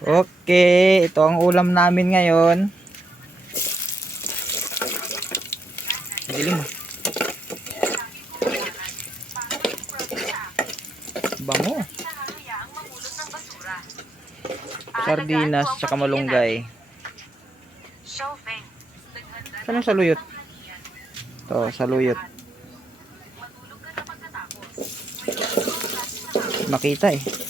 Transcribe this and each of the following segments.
Okay, ito ang ulam namin ngayon. Dilim mo. Bango. Sardinas, tsaka malunggay. Saan ang saluyot? Ito, saluyot. Makita eh.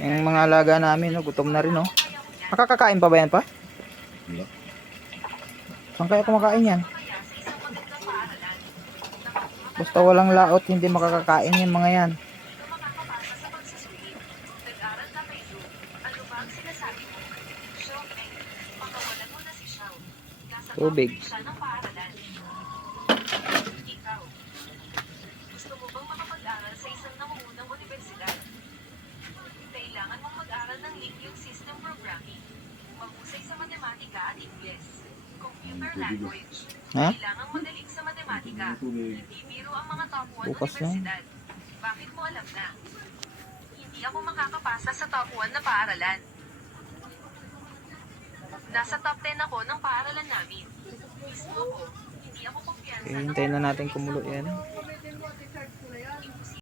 Yung mga alaga namin, no, gutom na rin, no. Makakakain pa ba yan pa? Wala. Saan kaya kumakain yan? Kaya sa isang magandang paaralan. Basta walang laot, hindi makakakain yung mga yan. Tubig. gusto mo bang makapag-aral sa isang nangungunang universidad? Kailangan mong mag-aral ng Linkyung System Programming. Mahusay sa matematika at Ingles. Computer language. Ha? Kailangan magaling matematika. Tubig. Hindi biro ang mga top 1 Bukas universidad. Bakit mo alam na? Hindi ako makakapasa sa top 1 na paaralan. Nasa top 10 ako ng paaralan namin. Mismo ako, hindi ako kumpiyansa Eh, hintayin na natin kumulo yan.